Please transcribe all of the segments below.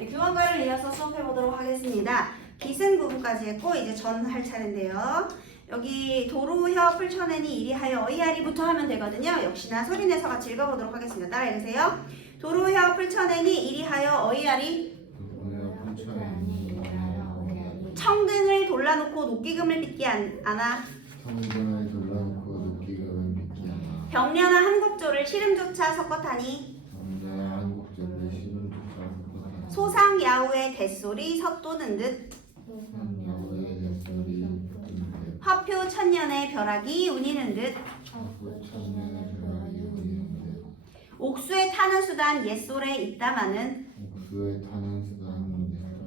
네, 교원과를 이어서 수업해 보도록 하겠습니다. 기승 부분까지 했고 이제 전 할 차례인데요. 여기 도로혀 풀쳐내니 이리하여 어이아리부터 하면 되거든요. 역시나 소리내서 같이 읽어보도록 하겠습니다. 따라 읽으세요. 도로혀 풀쳐내니 이리하여 어이아리 청등을 돌라놓고 녹기금을 빚지 않아 청등을 돌라놓고 녹기금을 빚지 않아 병련한 한국조를 시름조차 섞어타니 병련한 한국조를 시름조차 섞어타니 소상야우의 뱃소리 섰도는 듯 소상야우의 뱃소리 섰도는 듯 화표 천년의 벼락이 운이는 듯 화표 천년의 벼락이 울리는 듯 옥수에 타는 수단 옛솔에 있다마는 옥수에 타는 수단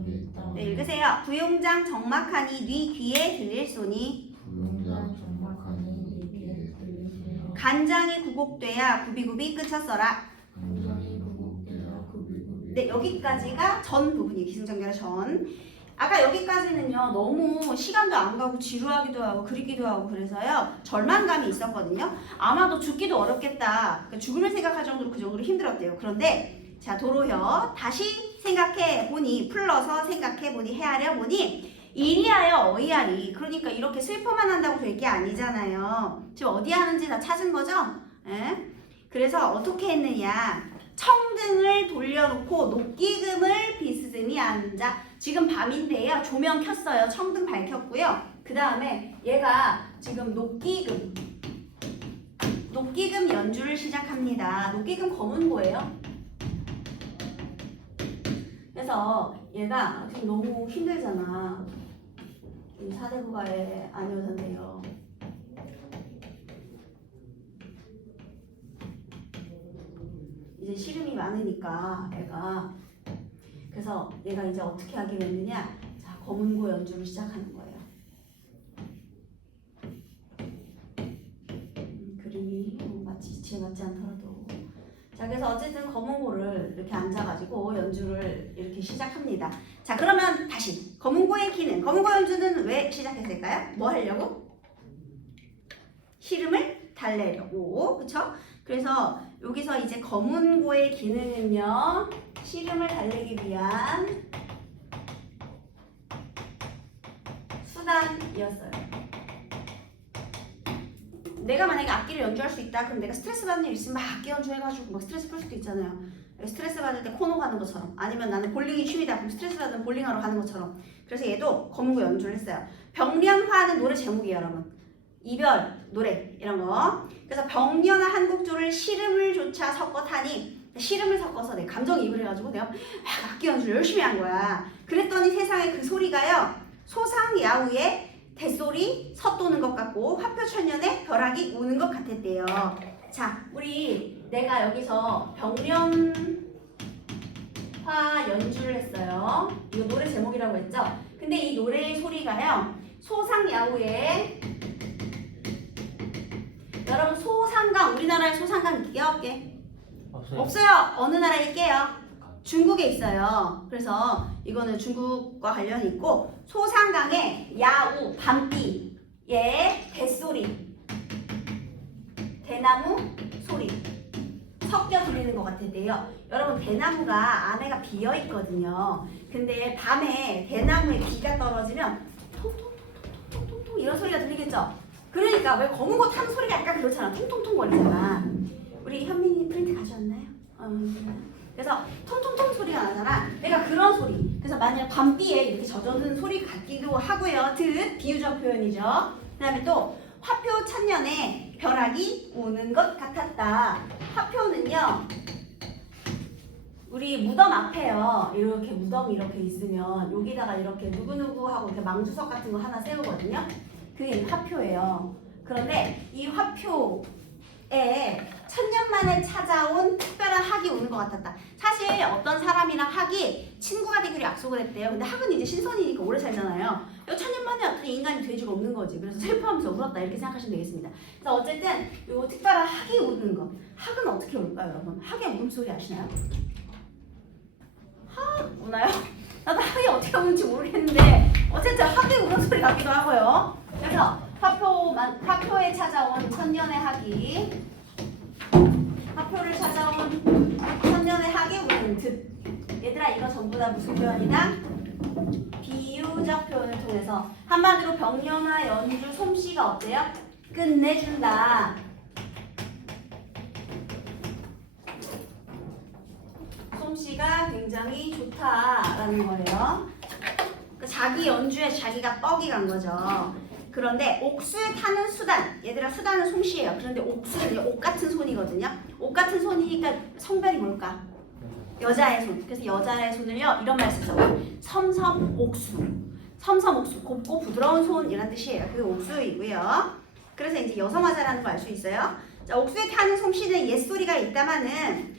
옛솔에 있다마는 네, 읽으세요. 부용장 적막하니 네 귀에 들릴 소니 부용장 적막하니 네 귀에 들릴 소니 간장이 구곡돼야 구비구비 끝쳤어라. 간장이 구곡돼야 구비구비 네, 여기까지가 전 부분이에요. 기승전결의 전. 아까 여기까지는요 너무 시간도 안 가고 지루하기도 하고 그리기도 하고 그래서요 절망감이 있었거든요. 아마도 죽기도 어렵겠다. 그러니까 죽음을 생각할 정도로 그 정도로 힘들었대요. 그런데 자 도로혀 다시 생각해 보니 풀러서 생각해 보니 헤아려 보니 이리하여 어이하리. 그러니까 이렇게 슬퍼만 한다고 될 게 아니잖아요. 지금 어디 하는지 다 찾은 거죠? 에? 그래서 어떻게 했느냐. 청등을 돌려놓고 녹기금을 비스듬히 앉아. 지금 밤인데요. 조명 켰어요. 청등 밝혔고요. 그 다음에 얘가 지금 녹기금 연주를 시작합니다. 녹기금 검은고예요. 그래서 얘가 지금 너무 힘들잖아. 사대부가의 아녀던데요. 이제 시름이 많으니까 얘가 그래서 얘가 이제 어떻게 하기로 했느냐. 자, 검은고 연주를 시작하는 거예요. 그림이 마치 지체 같지 않더라도 자, 그래서 어쨌든 검은고를 이렇게 앉아가지고 연주를 이렇게 시작합니다. 자, 그러면 다시 검은고의 기능. 검은고 연주는 왜 시작했을까요? 뭐 하려고? 시름을 달래려고. 그쵸? 그래서 여기서 이제 검은고의 기능은요. 시름을 달래기 위한 수단이었어요. 내가 만약에 악기를 연주할 수 있다. 그럼 내가 스트레스 받는 일 있으면 막 악기 연주해가지고 막 스트레스 풀 수도 있잖아요. 스트레스 받을 때 코노 가는 것처럼. 아니면 나는 볼링이 취미다. 그럼 스트레스 받으면 볼링하러 가는 것처럼. 그래서 얘도 검은고 연주를 했어요. 병련화는 노래 제목이에요, 여러분. 이별, 노래 이런 거. 그래서 병련한 한국조를 시름을 조차 섞어타니 시름을 섞어서 내 감정이입을 해가지고 내가 막 악기 연주를 열심히 한 거야. 그랬더니 세상에 그 소리가요. 소상야우의 대소리 섰도는 것 같고 화표천년의 벼락이 우는 것 같았대요. 자, 우리 내가 여기서 병련화 연주를 했어요. 이거 노래 제목이라고 했죠? 근데 이 노래의 소리가요. 소상야우의 여러분 소상강 우리나라에 소상강 있게요? 없게? 없어요. 어느 나라에 있게요? 중국에 있어요. 그래서 이거는 중국과 관련이 있고 소상강의 야우 밤비의 뱃소리 대나무 소리 섞여 들리는 것 같은데요. 여러분 대나무가 안에가 비어 있거든요. 근데 밤에 대나무에 비가 떨어지면 통통통통통통 이런 소리가 들리겠죠? 그러니까 왜 검은고 타는 소리가 약간 그렇잖아. 통통통 거리잖아. 우리 현민이 프린트 가져왔나요? 그래서 통통통 소리가 나잖아. 내가 그런 소리. 그래서 만약 밤비에 이렇게 젖어드는 소리 같기도 하고요. 듯 비유적 표현이죠. 그 다음에 또 화표 천년에 벼락이 우는 것 같았다. 화표는요. 우리 무덤 앞에요. 이렇게 무덤이 이렇게 있으면 여기다가 이렇게 누구누구하고 이렇게 망주석 같은 거 하나 세우거든요. 그게 화표예요. 그런데 이 화표에 천년 만에 찾아온 특별한 학이 오는 것 같았다. 사실 어떤 사람이랑 학이 친구가 되기로 약속을 했대요. 근데 학은 이제 신선이니까 오래 살잖아요. 천년 만에 어떻게 인간이 될 수가 없는 거지. 그래서 슬퍼하면서 울었다 이렇게 생각하시면 되겠습니다. 그래서 어쨌든 이 특별한 학이 오는 것. 학은 어떻게 올까요, 여러분? 학의 울음소리 아시나요? 학 오나요? 나도 학이 어떻게 오는지 모르겠는데 어쨌든 학의 울음소리 같기도 하고요. 그래서 화표에 찾아온 천년의 학이 화표를 찾아온 천년의 학이 우는 듯. 얘들아 이거 전부 다 무슨 표현이다? 비유적 표현을 통해서 한마디로 병렬화 연주 솜씨가 어때요? 끝내준다. 솜씨가 굉장히 좋다라는 거예요. 자기 연주에 자기가 뻑이 간 거죠. 그런데 옥수에 타는 수단, 얘들아 수단은 솜씨예요. 그런데 옥수는 옷 같은 손이거든요. 옷 같은 손이니까 성별이 뭘까? 여자의 손. 그래서 여자의 손을요 이런 말 쓰죠. 섬섬옥수. 섬섬옥수. 곱고 부드러운 손 이란 뜻이에요. 그게 옥수이고요. 그래서 이제 여성화자라는 걸 알 수 있어요. 자, 옥수에 타는 솜씨는 옛소리가 있다마는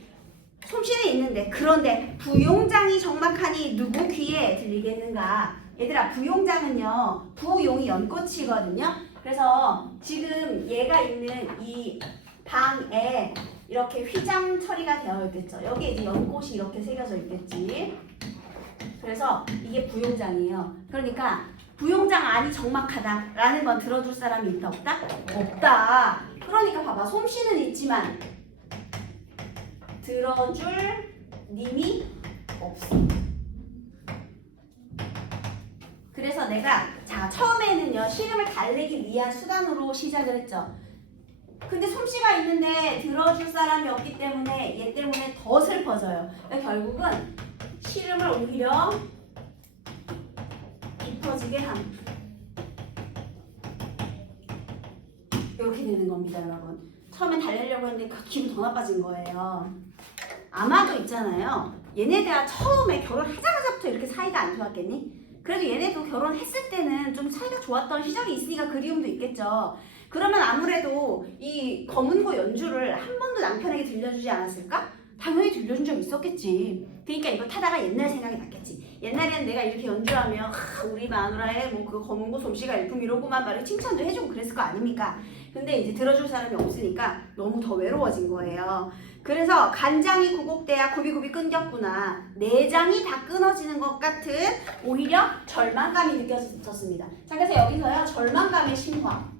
솜씨는 있는데 그런데 부용장이 적막하니 누구 귀에 들리겠는가? 얘들아 부용장은요 부용이 연꽃이거든요. 그래서 지금 얘가 있는 이 방에 이렇게 휘장 처리가 되어 있겠죠. 여기에 이제 연꽃이 이렇게 새겨져 있겠지. 그래서 이게 부용장이에요. 그러니까 부용장 안이 적막하다라는 건 들어줄 사람이 있다 없다? 없다. 그러니까 봐봐 솜씨는 있지만 들어줄 님이 없어. 그래서 내가 자 처음에는요 시름을 달래기 위한 수단으로 시작을 했죠. 근데 솜씨가 있는데 들어줄 사람이 없기 때문에 얘 때문에 더 슬퍼져요. 그러니까 결국은 시름을 오히려 깊어지게 함. 이렇게 되는 겁니다, 여러분. 처음엔 달래려고 했는데 그 기분 더 나빠진 거예요. 아마도 있잖아요. 얘네들아 처음에 결혼하자마자부터 이렇게 사이가 안 좋았겠니? 그래도 얘네도 결혼했을 때는 좀 사이가 좋았던 시절이 있으니까 그리움도 있겠죠. 그러면 아무래도 이 검은고 연주를 한 번도 남편에게 들려주지 않았을까? 당연히 들려준 적 있었겠지. 그러니까 이거 타다가 옛날 생각이 났겠지. 옛날에는 내가 이렇게 연주하면 우리 마누라의 뭐 그 검은고 솜씨가 일품이로구만 말을 칭찬도 해주고 그랬을 거 아닙니까? 근데 이제 들어줄 사람이 없으니까 너무 더 외로워진 거예요. 그래서 간장이 구곡돼야 굽이굽이 끊겼구나. 내장이 다 끊어지는 것 같은 오히려 절망감이 느껴졌습니다. 자, 그래서 여기서요 절망감의 심화.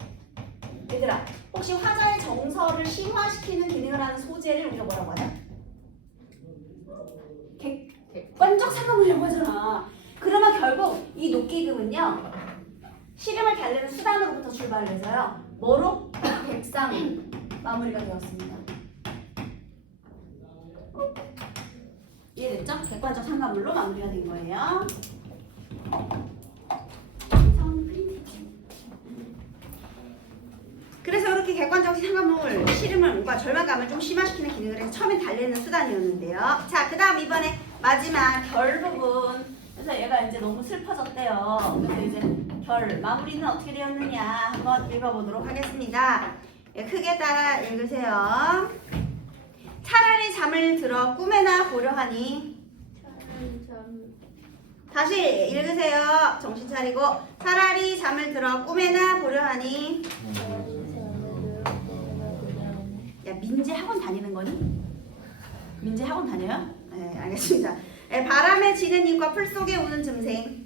얘들아, 혹시 화자의 정서를 심화시키는 기능을 하는 소재를 우리가 뭐라고 하냐? 객관적 상관이라고 하잖아. 그러면 결국 이 녹기금은요 시름을 달래는 수단으로부터 출발을 해서요 뭐로? 객상으로 마무리가 되었습니다. 이해됐죠? 객관적 상관물로 마무리가 된 거예요. 그래서 이렇게 객관적 상관물, 시름을 뭔가 절망감을 좀 심화시키는 기능을 해서 처음엔 달래는 수단이었는데요. 자, 그 다음 이번에 마지막 결 부분. 그래서 얘가 이제 너무 슬퍼졌대요. 그래서 이제 결 마무리는 어떻게 되었느냐 한번 읽어보도록 하겠습니다. 예, 크게 따라 읽으세요. 차라리 잠을 들어 꿈에나 보려하니. 다시 읽으세요. 정신 차리고. 차라리 잠을 들어 꿈에나 보려하니. 야, 민재 학원 다니는 거니? 민재 학원 다녀요? 네, 알겠습니다. 네, 바람에 지는 입과 풀 속에 우는 짐승.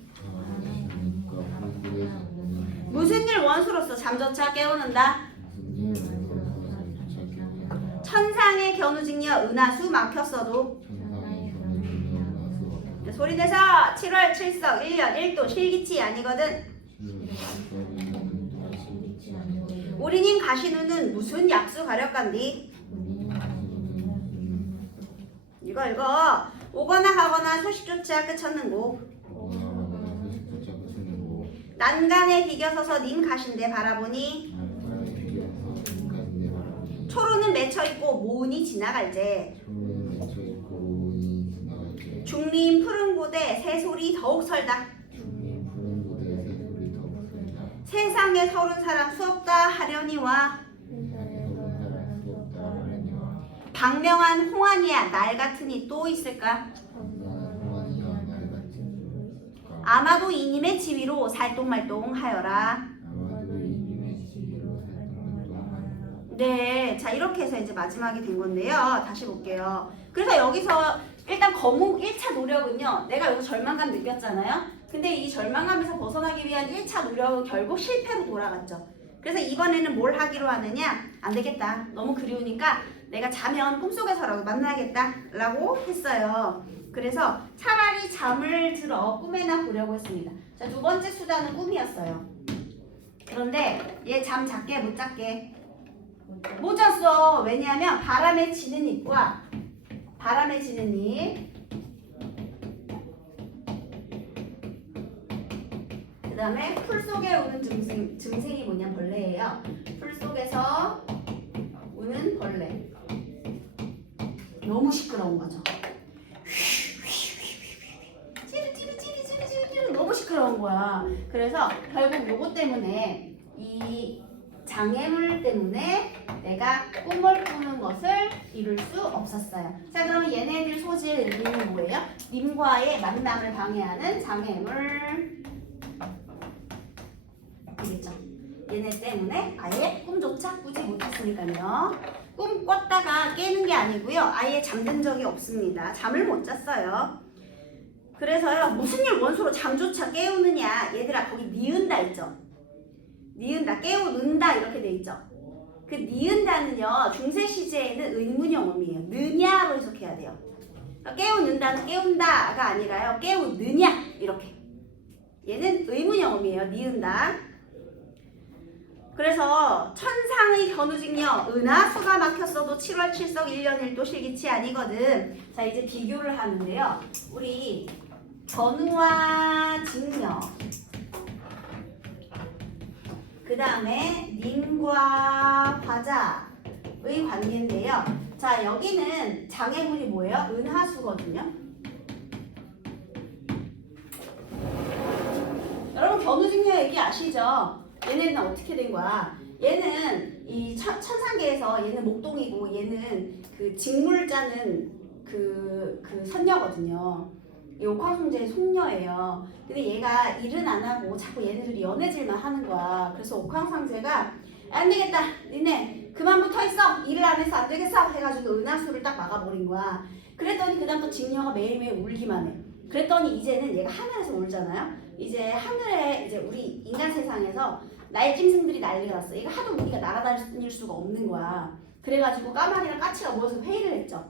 무슨 일 원수로서 잠조차 깨우는다. 천상의 견우직녀 은하수 막혔어도. 소리내서 7월 7석 1년 1도 실기치 아니거든. 우리님 가시누는 무슨 약수 가렵간디. 이거 오거나 가거나 소식조차 끝쳤는고. 난간에 비겨서서 님 가신데 바라보니. 초로는 맺혀있고 모은이 지나갈제. 중림 푸른 고대 새소리 더욱 설다. 세상에 서른 사람 수없다 하려니와. 박명한 홍안이야 날 같으니 또 있을까? 아마도 이님의 지위로 살똥말똥 하여라. 네, 자 이렇게 해서 이제 마지막이 된 건데요. 다시 볼게요. 그래서 여기서 일단 검은 1차 노력은요. 내가 여기서 절망감 느꼈잖아요. 근데 이 절망감에서 벗어나기 위한 1차 노력은 결국 실패로 돌아갔죠. 그래서 이번에는 뭘 하기로 하느냐? 안 되겠다. 너무 그리우니까 내가 자면 꿈속에서라도 만나야겠다 라고 했어요. 그래서 차라리 잠을 들어 꿈에나 보려고 했습니다. 자, 두 번째 수단은 꿈이었어요. 그런데 얘 잠 잤게 못 잤게? 못 잤어. 왜냐하면 바람에 지는 잎과 바람에 지는 잎, 그 다음에 풀 속에 우는 짐승이 뭐냐? 벌레예요. 풀 속에서 우는 벌레. 너무 시끄러운 거죠. 찌르 너무 시끄러운 거야. 그래서 결국 요거 때문에 이 장애물 때문에 내가 꿈을 꾸는 것을 이룰 수 없었어요. 자, 그러면 얘네들 소재의 의미는 뭐예요? 님과의 만남을 방해하는 장애물. 알겠죠? 얘네 때문에 아예 꿈조차 꾸지 못했으니까요. 꿈 꿨다가 깨는 게 아니고요. 아예 잠든 적이 없습니다. 잠을 못 잤어요. 그래서요. 무슨 일 원소로 잠조차 깨우느냐. 얘들아 거기 니은다 있죠? 니은다, 깨우는다 이렇게 돼 있죠? 그 니은다는요. 중세 시제에는 의문형음이에요. 느냐로 해석해야 돼요. 깨우는다는 깨운다가 아니라요. 깨우느냐 이렇게. 얘는 의문형음이에요. 니은다. 그래서 천상의 견우직녀 은하수가 막혔어도 7월 7석 1년 1도 실기치 아니거든. 자, 이제 비교를 하는데요. 우리 견우와 직녀, 그 다음에 님과 화자의 관계인데요. 자, 여기는 장애물이 뭐예요? 은하수거든요. 여러분 견우직녀 얘기 아시죠? 얘네는 어떻게 된 거야? 얘는 이 천상계에서 얘는 목동이고 얘는 그 직물자는 그 선녀거든요. 이 옥황송제의 속녀예요. 근데 얘가 일은 안 하고 자꾸 얘네들이 연애질만 하는 거야. 그래서 옥황상제가 안 되겠다. 니네 그만 붙어 있어. 일을 안 해서 안 되겠어. 해가지고 은하수를 딱 막아버린 거야. 그랬더니 그다음부터 직녀가 매일매일 울기만 해. 그랬더니 이제는 얘가 하늘에서 울잖아요. 이제 하늘에 이제 우리 인간 세상에서 날짐승들이 난리가 났어. 얘가 하도 우리가 날아다닐 수가 없는 거야. 그래가지고 까마귀랑 까치가 모여서 회의를 했죠.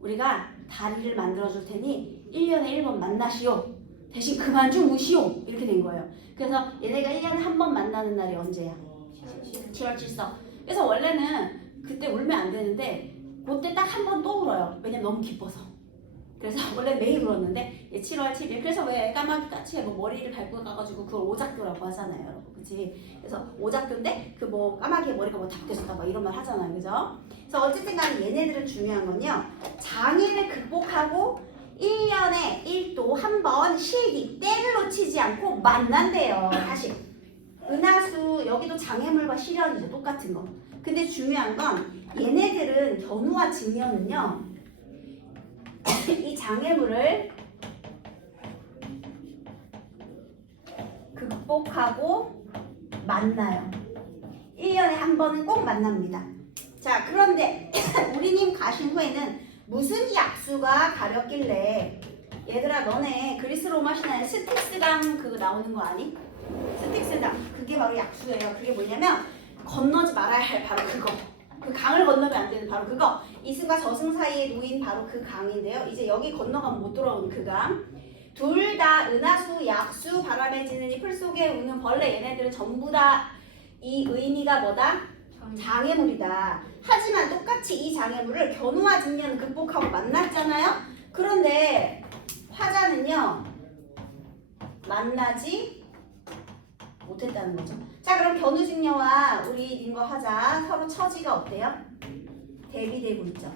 우리가 다리를 만들어 줄 테니 1년에 1번 만나시오. 대신 그만 좀 우시오. 이렇게 된 거예요. 그래서 얘네가 1년에 한 번 만나는 날이 언제야? 7월 7석. 그래서 원래는 그때 울면 안 되는데 그때 딱 한 번 또 울어요. 왜냐면 너무 기뻐서. 그래서 원래 매일 울었는데 7월 7일. 그래서 왜 까마귀 까치에 뭐 머리를 밟고 가가지고 그걸 오작교라고 하잖아요, 여러분. 그치? 그래서 오작교인데 그 뭐 까마귀의 머리가 뭐 다 벗겨졌다 막 이런 말 하잖아요, 그죠? 그래서 어쨌든 간에 얘네들은 중요한 건요. 장애를 극복하고 1년에 1도 한 번 실기 때를 놓치지 않고 만난대요. 다시 은하수 여기도 장애물과 시련이죠. 똑같은 거. 근데 중요한 건 얘네들은 견우와 직녀는요. 이 장애물을 극복하고 만나요. 1년에 한 번은 꼭 만납니다. 자, 그런데 우리님 가신 후에는 무슨 약수가 가렸길래 얘들아 너네 그리스 로마 신화에 스틱스강 그거 나오는 거 아니? 스틱스강 그게 바로 약수예요. 그게 뭐냐면 건너지 말아야 할 바로 그거. 그 강을 건너면 안 되는 바로 그거. 이승과 저승 사이에 놓인 바로 그 강인데요. 이제 여기 건너가면 못 돌아오는 그 강. 둘 다 은하수, 약수, 바람에 지는 이 풀 속에 우는 벌레 얘네들은 전부 다 이 의미가 뭐다? 장애물이다. 하지만 똑같이 이 장애물을 견우와 직녀는 극복하고 만났잖아요. 그런데 화자는요 만나지 못했다는 거죠. 자, 그럼 견우직녀와 우리 님과 화자 서로 처지가 어때요? 대비되고 있죠.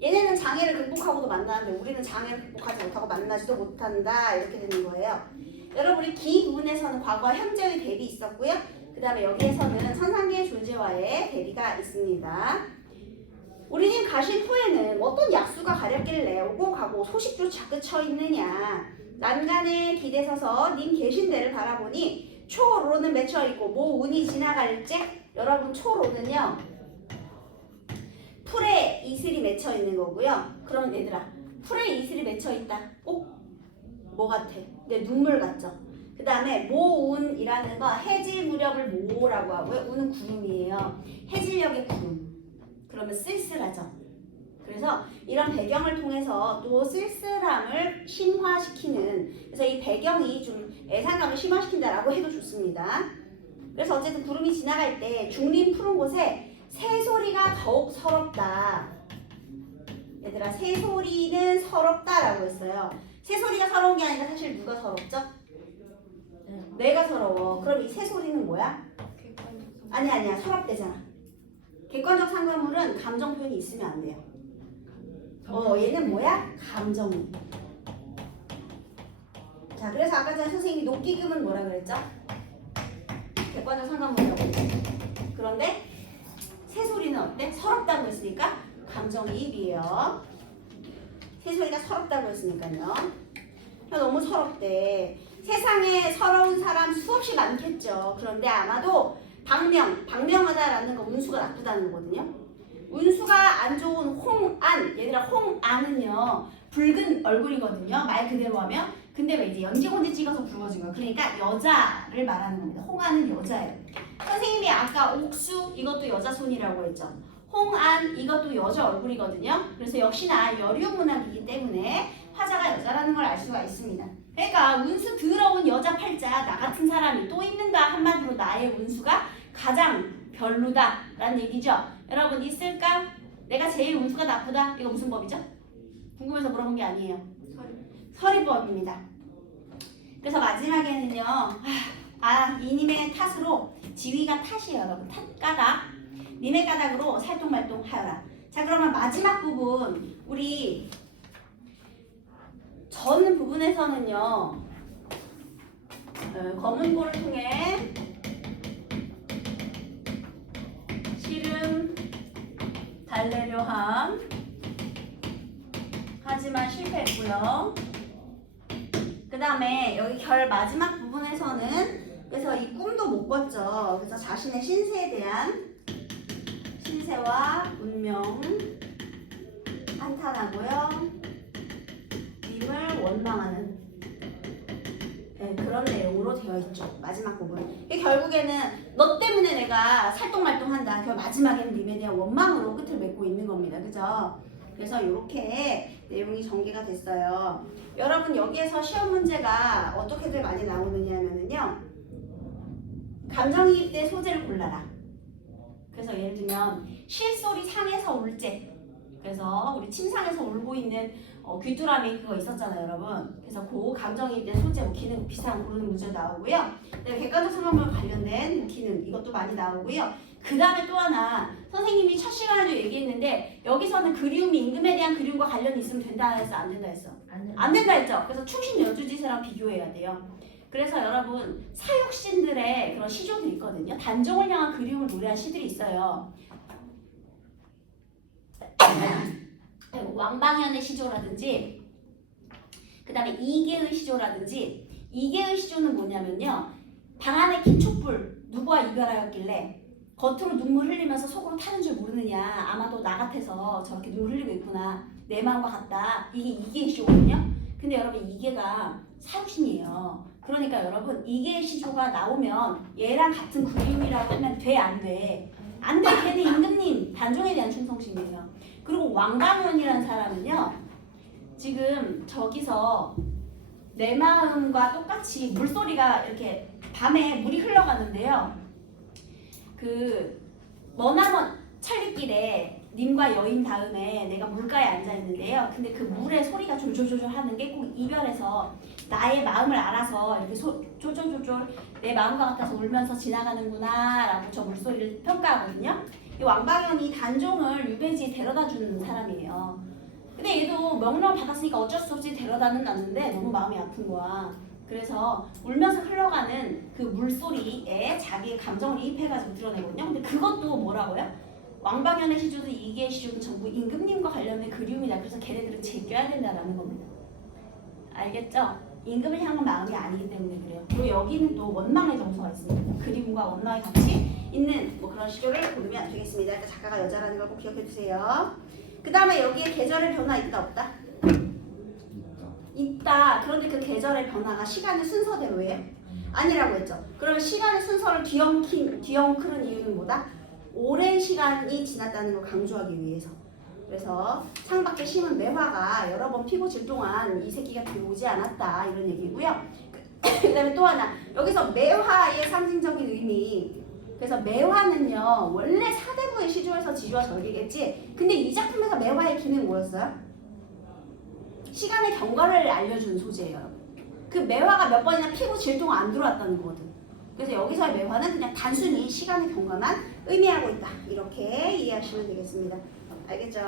얘네는 장애를 극복하고도 만나는데 우리는 장애를 극복하지 못하고 만나지도 못한다. 이렇게 되는 거예요. 여러분 우리 기 부분에서는 과거와 현재의 대비 있었고요. 그 다음에 여기에서는 천상계의 존재와의 대비가 있습니다. 우리님 가신 후에는 어떤 약수가 가렸길래 오고 가고 소식조차 그쳐 있느냐. 난간에 기대서서 님 계신 데를 바라보니 초로는 맺혀있고 모 운이 지나갈 때 여러분 초로는요 풀에 이슬이 맺혀있는 거고요. 그럼 얘들아 풀에 이슬이 맺혀있다. 꼭 뭐 같아? 내 눈물 같죠? 그 다음에 모운이라는 거 해질 무렵을 모라고 하고요. 운은 구름이에요. 해질녘의 구름. 그러면 쓸쓸하죠. 그래서 이런 배경을 통해서 또 쓸쓸함을 심화시키는, 그래서 이 배경이 좀 애상감을 심화시킨다라고 해도 좋습니다. 그래서 어쨌든 구름이 지나갈 때 중림 푸른 곳에 새소리가 더욱 서럽다. 얘들아, 새소리는 서럽다라고 했어요. 새소리가 서러운 게 아니라 사실 누가 서럽죠? 내가 서러워. 그럼 이 새소리는 뭐야? 아니야. 서럽대잖아. 객관적 상관물은 감정 표현이 있으면 안 돼요. 얘는 뭐야? 감정이. 자, 그래서 아까 전에 선생님이 녹기금은 뭐라 그랬죠? 객관적 상관물이라고 했죠. 그런데 새소리는 어때? 서럽다고 했으니까 감정이입이에요. 새소리가 서럽다고 했으니까요. 너무 서럽대. 세상에 서러운 사람 수없이 많겠죠. 그런데 아마도 방명하다라는 거 운수가 나쁘다는 거거든요. 운수가 안 좋은 홍안, 얘들아 홍안은요 붉은 얼굴이거든요. 말 그대로 하면. 근데 왜 이제 연지곤지 찍어서 붉어진 거예요. 그러니까 여자를 말하는 겁니다. 홍안은 여자예요. 선생님이 아까 옥수 이것도 여자 손이라고 했죠. 홍안 이것도 여자 얼굴이거든요. 그래서 역시나 여류문학이기 때문에 화자가 여자라는 걸 알 수가 있습니다. 그러니까 운수 더러운 여자 팔자 나 같은 사람이 또 있는가, 한마디로 나의 운수가 가장 별로다 라는 얘기죠. 여러분 있을까? 내가 제일 운수가 나쁘다. 이거 무슨 법이죠? 궁금해서 물어본 게 아니에요. 서리법입니다. 그래서 마지막에는요. 이님의 탓으로 지위가 탓이에요. 여러분 탓가닥. 님의 까닭으로 살똥말똥 하여라. 자, 그러면 마지막 부분 우리 전 부분에서는요. 검은고를 통해 씨름 달래려 함 하지만 실패했고요. 그 다음에 여기 결 마지막 부분에서는 그래서 이 꿈도 못 꿨죠. 그래서 자신의 신세에 대한 신세와 운명 한탄하고요. 님을 원망하는 그런 내용으로 되어 있죠. 마지막 부분. 결국에는 너 때문에 내가 살똥말똥한다. 그 마지막에는 님에 대한 원망으로 끝을 맺고 있는 겁니다. 그죠? 그래서 이렇게 내용이 전개가 됐어요. 여러분 여기에서 시험 문제가 어떻게들 많이 나오느냐면요. 감정이입 소재를 골라라. 그래서 예를 들면 실소리 상에서 울재. 그래서 우리 침상에서 울고 있는 귀뚜라미 그거 있었잖아요, 여러분. 그래서 그 감정이입된 소재, 기능 비슷한 고르는 문제 나오고요. 객관적 상황과 관련된 기능 이것도 많이 나오고요. 그 다음에 또 하나 선생님이 첫 시간에도 얘기했는데 여기서는 그리움이 임금에 대한 그리움과 관련이 있으면 된다 했어, 안 된다 했어? 안 된다 했죠. 그래서 충신 연주지세랑 비교해야 돼요. 그래서 여러분 사육신들의 그런 시조들이 있거든요. 단종을 향한 그리움을 노래한 시들이 있어요. 왕방현의 시조라든지 그 다음에 이계의 시조라든지 이계의 시조는 뭐냐면요. 방 안에 킨 촛불 누구와 이별하였길래 겉으로 눈물 흘리면서 속으로 타는 줄 모르느냐. 아마도 나 같아서 저렇게 눈물 흘리고 있구나. 내 마음과 같다. 이게 이계의 시조거든요. 근데 여러분 이계가 사육신이에요. 그러니까 여러분 이계의 시조가 나오면 얘랑 같은 그림이라고 하면 돼, 안 돼? 안 돼. 걔는 임금님 단종에 대한 충성심이에요. 그리고 왕방현이라는 사람은요. 지금 저기서 내 마음과 똑같이 물소리가 이렇게 밤에 물이 흘러가는데요. 그 머나먼 천리길에 님과 여인 다음에 내가 물가에 앉아 있는데요. 근데 그 물의 소리가 졸졸졸졸 하는 게 꼭 이별해서 나의 마음을 알아서 이렇게 졸졸졸졸 내 마음과 같아서 울면서 지나가는구나 라고 저 물소리를 평가하거든요. 이 왕방현이 단종을 유배지에 데려다 주는 사람이에요. 근데 얘도 명령을 받았으니까 어쩔 수 없이 데려다는 놨는데 너무 마음이 아픈 거야. 그래서 울면서 흘러가는 그 물소리에 자기의 감정을 이입해가지고 드러내거든요. 근데 그것도 뭐라고요? 왕방현의 시조도 이계의 시조도 전부 임금님과 관련된 그리움이다. 그래서 걔네들은 제껴야 된다라는 겁니다. 알겠죠? 임금을 향한 마음이 아니기 때문에 그래요. 그리고 여기는 또 원망의 정서가 있습니다. 그리움과 원망이 같이 있는 뭐 그런 시조를 고르면 되겠습니다. 그러니까 작가가 여자라는 걸 꼭 기억해 주세요. 그 다음에 여기에 계절의 변화 있다 없다? 있다. 그런데 그 계절의 변화가 시간의 순서대로예요? 아니라고 했죠. 그러면 시간의 순서를 뒤엉크는 이유는 뭐다? 오랜 시간이 지났다는 걸 강조하기 위해서. 그래서 창밖에 심은 매화가 여러 번 피고 질 동안 이 새끼가 들어오지 않았다 이런 얘기고요. 그 다음에 또 하나 여기서 매화의 상징적인 의미. 그래서 매화는요 원래 사대부의 시조에서 지조와 절개겠지. 근데 이 작품에서 매화의 기능은 뭐였어요? 시간의 경과를 알려주는 소재예요. 그 매화가 몇 번이나 피고 질 동안 안 들어왔다는 거거든. 그래서 여기서의 매화는 그냥 단순히 시간의 경과만 의미하고 있다. 이렇게 이해하시면 되겠습니다. 알겠죠?